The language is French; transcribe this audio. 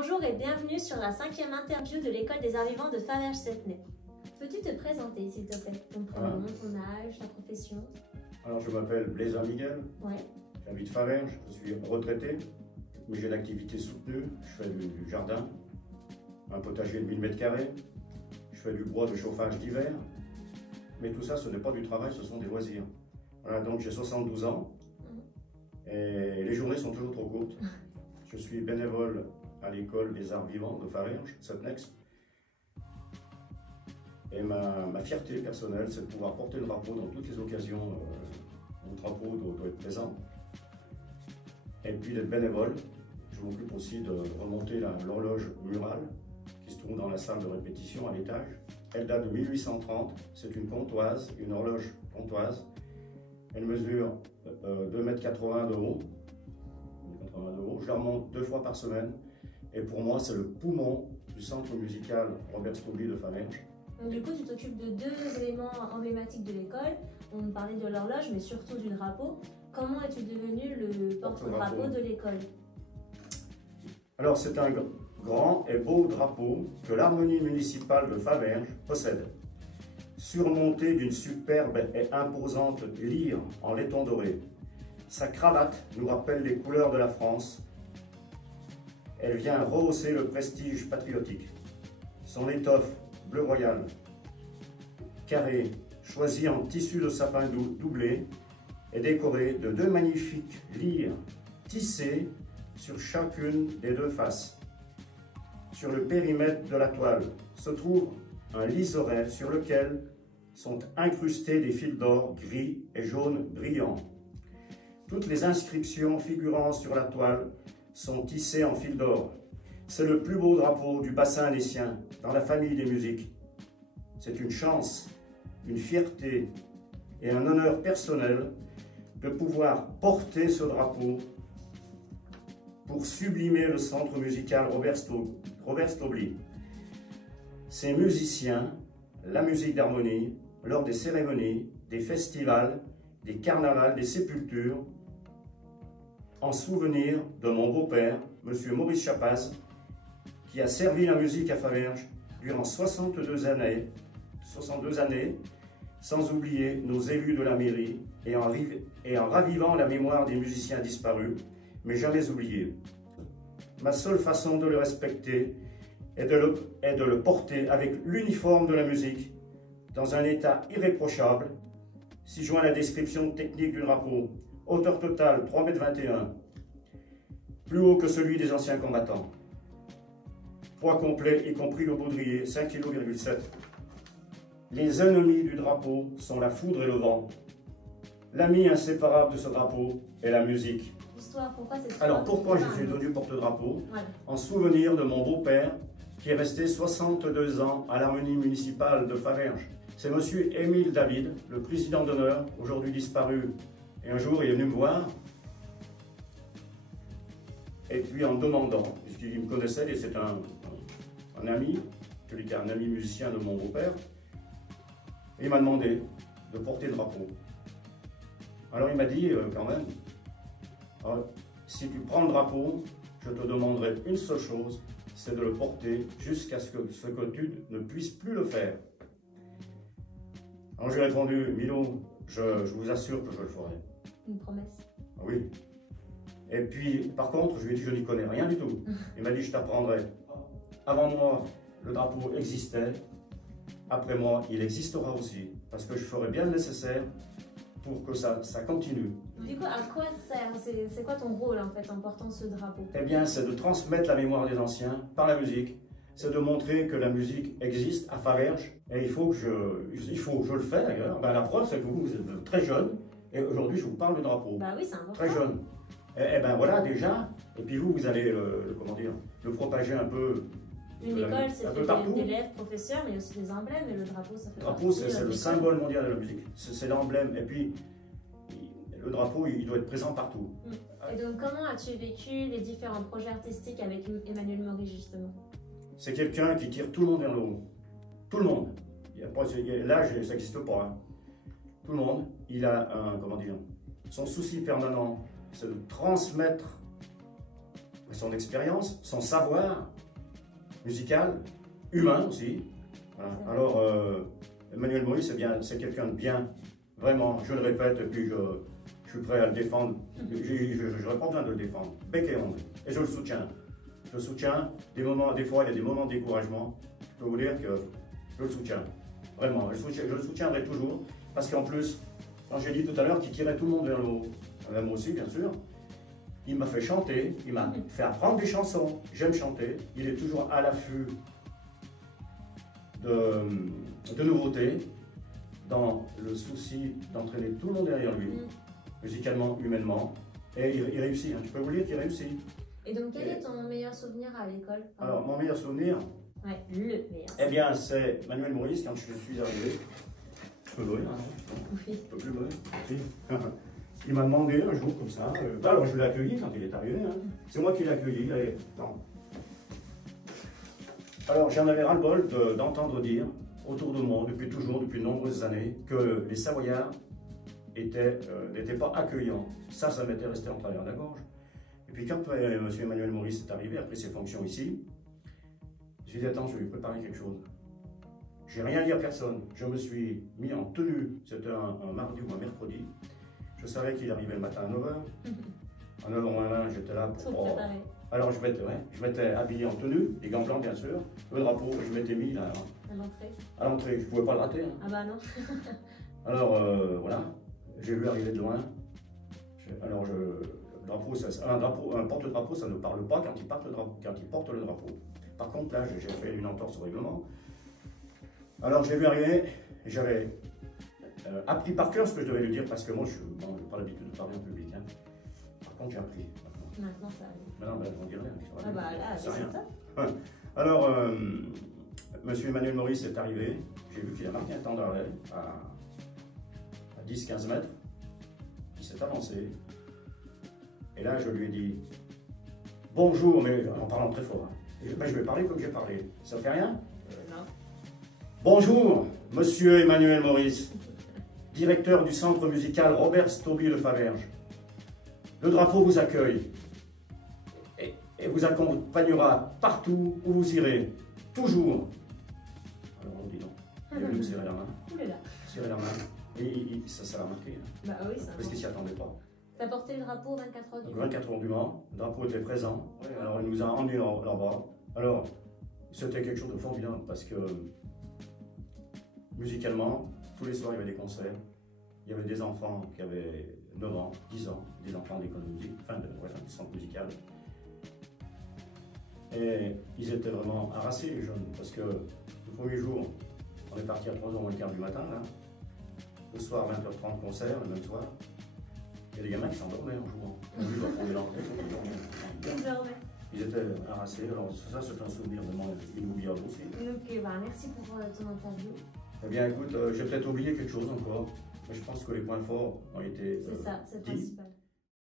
Bonjour et bienvenue sur la 5e interview de l'école des arts vivants de Faverges-Septenay. Peux-tu te présenter s'il te plaît? Ton prénom, ton âge, ta profession? Alors je m'appelle Blaise Miguel, Ouais. j'habite Faverges, je suis retraité, mais j'ai l'activité soutenue, je fais du jardin, un potager de 1000 m², je fais du bois de chauffage d'hiver, mais tout ça ce n'est pas du travail, ce sont des loisirs. Voilà, donc j'ai 72 ans et les journées sont toujours trop courtes. Je suis bénévole à l'école des arts vivants de Faverges, Septenay. Et ma fierté personnelle, c'est de pouvoir porter le drapeau dans toutes les occasions où le drapeau doit être présent. Et puis d'être bénévole, je m'occupe aussi de remonter l'horloge murale qui se trouve dans la salle de répétition à l'étage. Elle date de 1830, c'est une pontoise, une horloge pontoise. Elle mesure 2,80 m de haut. Je la remonte 2 fois par semaine. Et pour moi, c'est le poumon du centre musical Robert Stobly de Faverges. Donc du coup, tu t'occupes de 2 éléments emblématiques de l'école. On parlait de l'horloge, mais surtout du drapeau. Comment es-tu devenu le porte-drapeau de l'école? Alors, c'est un grand et beau drapeau que l'harmonie municipale de Faverges possède. Surmonté d'une superbe et imposante lyre en laiton doré. Sa cravate nous rappelle les couleurs de la France. Elle vient rehausser le prestige patriotique. Son étoffe bleu royal, carré, choisi en tissu de sapin doublé, est décoré de 2 magnifiques lyres tissées sur chacune des 2 faces. Sur le périmètre de la toile se trouve un liseré sur lequel sont incrustés des fils d'or gris et jaune brillants. Toutes les inscriptions figurant sur la toile sont tissées en fil d'or. C'est le plus beau drapeau du bassin des siens dans la famille des musiques. C'est une chance, une fierté et un honneur personnel de pouvoir porter ce drapeau pour sublimer le centre musical Robert Stobly. Ces musiciens, la musique d'harmonie, lors des cérémonies, des festivals, des carnavals, des sépultures, en souvenir de mon beau-père, M. Maurice Chapaz, qui a servi la musique à Faverges durant 62 années, sans oublier nos élus de la mairie et en ravivant la mémoire des musiciens disparus, mais jamais oubliés. Ma seule façon de le respecter est de le porter avec l'uniforme de la musique, dans un état irréprochable, si joint la description technique du drapeau. Hauteur totale 3,21 m, plus haut que celui des anciens combattants. Poids complet, y compris le baudrier, 5,7 kg. Les ennemis du drapeau sont la foudre et le vent. L'ami inséparable de ce drapeau est la musique. L'histoire, pourquoi cette Alors pourquoi je suis devenu porte-drapeau? Ouais. En souvenir de mon beau-père qui est resté 62 ans à l'harmonie municipale de Faverges. C'est M. Émile David, le président d'honneur, aujourd'hui disparu. Et un jour, il est venu me voir, et puis en me demandant, puisqu'il me connaissait, et c'est un ami, celui qui est un ami musicien de mon beau-père, et il m'a demandé de porter le drapeau. Alors il m'a dit, quand même, si tu prends le drapeau, je te demanderai une seule chose, c'est de le porter jusqu'à ce que tu ne puisses plus le faire. Alors j'ai répondu, Milo, je vous assure que je le ferai. Une promesse. Oui. Et puis, par contre, je lui ai dit, je n'y connais rien du tout. Il m'a dit, je t'apprendrai. Avant moi, le drapeau existait. Après moi, il existera aussi. Parce que je ferai bien le nécessaire pour que ça continue. Du coup, à quoi sert? C'est quoi ton rôle en fait en portant ce drapeau? Eh bien, c'est de transmettre la mémoire des anciens par la musique. C'est de montrer que la musique existe à Faverges. Et il faut que je le fais d'ailleurs. Ben, la preuve, c'est que vous êtes très jeune. Et aujourd'hui, je vous parle du drapeau. Bah oui, c'est important. Très jeune. Et ben voilà, déjà. Et puis vous allez le propager un peu. Une école, c'est fait d'élèves, professeurs, mais aussi des emblèmes. Et le drapeau, ça fait Le drapeau, c'est le symbole mondial de la musique. C'est l'emblème. Et puis, le drapeau, il doit être présent partout. Et donc, comment as-tu vécu les différents projets artistiques avec Emmanuel Maurice, justement? C'est quelqu'un qui tire tout le monde vers le haut. Tout le monde. L'âge, ça n'existe pas. Hein. Tout le monde. Il a son souci permanent, c'est de transmettre son expérience, son savoir musical, humain aussi. Voilà. Alors, Emmanuel Maurice, c'est quelqu'un de bien, vraiment, je le répète, et puis je suis prêt à le défendre. Je n'aurais pas besoin de le défendre, bec et ongle. Et je le soutiens. Je le soutiens. Des fois, il y a des moments de découragement. Je peux vous dire que je le soutiens. Vraiment, je le soutiendrai toujours. Parce qu'en plus, quand j'ai dit tout à l'heure qu'il tirait tout le monde vers le haut, moi aussi, bien sûr, il m'a fait chanter, il m'a fait apprendre des chansons. J'aime chanter. Il est toujours à l'affût de nouveautés, dans le souci d'entraîner tout le monde derrière lui, musicalement, humainement. Et il réussit, hein. Je peux vous dire qu'il réussit. Et donc, quel est ton meilleur souvenir à l'école? Alors, mon meilleur souvenir, ouais, le meilleur. Eh bien, c'est Emmanuel Maurice, quand je suis arrivé. Je peux l'ouvrir, hein? Oui. Je peux plus l'ouvrir. Si. Il m'a demandé un jour comme ça. Alors, je l'ai accueilli quand il est arrivé. Hein. C'est moi qui l'ai accueilli. Alors, j'en avais ras-le-bol d'entendre dire autour de moi, depuis toujours, depuis de nombreuses années, que les Savoyards n'étaient pas accueillants. Ça m'était resté en travers de la gorge. Et puis quand M. Emmanuel Maurice est arrivé, après ses fonctions ici, je me suis dit, attends, je vais lui préparer quelque chose. J'ai rien dit à personne. Je me suis mis en tenue. C'était un mardi ou un mercredi. Je savais qu'il arrivait le matin à 9h. À 9h, j'étais là pour... Alors je m'étais habillé en tenue, les gants blancs bien sûr, le drapeau, je m'étais mis là. À l'entrée, je ne pouvais pas le rater. Hein. Ah bah non. Alors voilà, j'ai vu arriver de loin. Alors le drapeau, un porte-drapeau, ça ne parle pas quand il porte le drapeau. Par contre là, j'ai fait une entorse au règlement. Alors j'ai vu arriver, j'avais appris par cœur ce que je devais lui dire parce que moi je n'ai pas l'habitude de parler en public. Hein. Par contre j'ai appris. Maintenant ça arrive. Maintenant, on dit rien. Ah bah là, c'est rien. Alors, Monsieur Emmanuel Maurice est arrivé. J'ai vu qu'il a marqué un temps d'arrêt à 10-15 mètres. Il s'est avancé. Et là, je lui ai dit bonjour, mais en parlant très fort. Hein. Je vais parler comme j'ai parlé. Ça ne fait rien? Non. Bonjour, Monsieur Emmanuel Maurice, directeur du centre musical Robert Stobie de Faverges. Le drapeau vous accueille et vous accompagnera partout où vous irez, toujours. Alors on dit non. Il est venu me serrer la main. Serrer la main. Et ça l'a marqué. Hein. Bah oui, ça. Parce qu'il s'y attendait pas. T'as porté le drapeau 24 heures du Mans. 24 heures du Mans. Le drapeau était présent. Ouais, alors il nous a emmenés là-bas. Alors c'était quelque chose de formidable parce que musicalement, tous les soirs il y avait des concerts. Il y avait des enfants qui avaient 9 ans, 10 ans, des enfants d'école de musique, enfin du centre musical. Et ils étaient vraiment harassés, les jeunes, parce que le premier jour, on est parti à 3h moins le quart du matin, là. Le soir, 20h30, concert, le même soir. Il y a des gamins qui s'endormaient en jouant. Ils étaient harassés, alors ça c'est un souvenir vraiment inoubliable aussi. Ok, bah merci pour ton interview. Eh bien écoute, j'ai peut-être oublié quelque chose encore, mais je pense que les points forts ont été c'est ça, c'est dits. principal.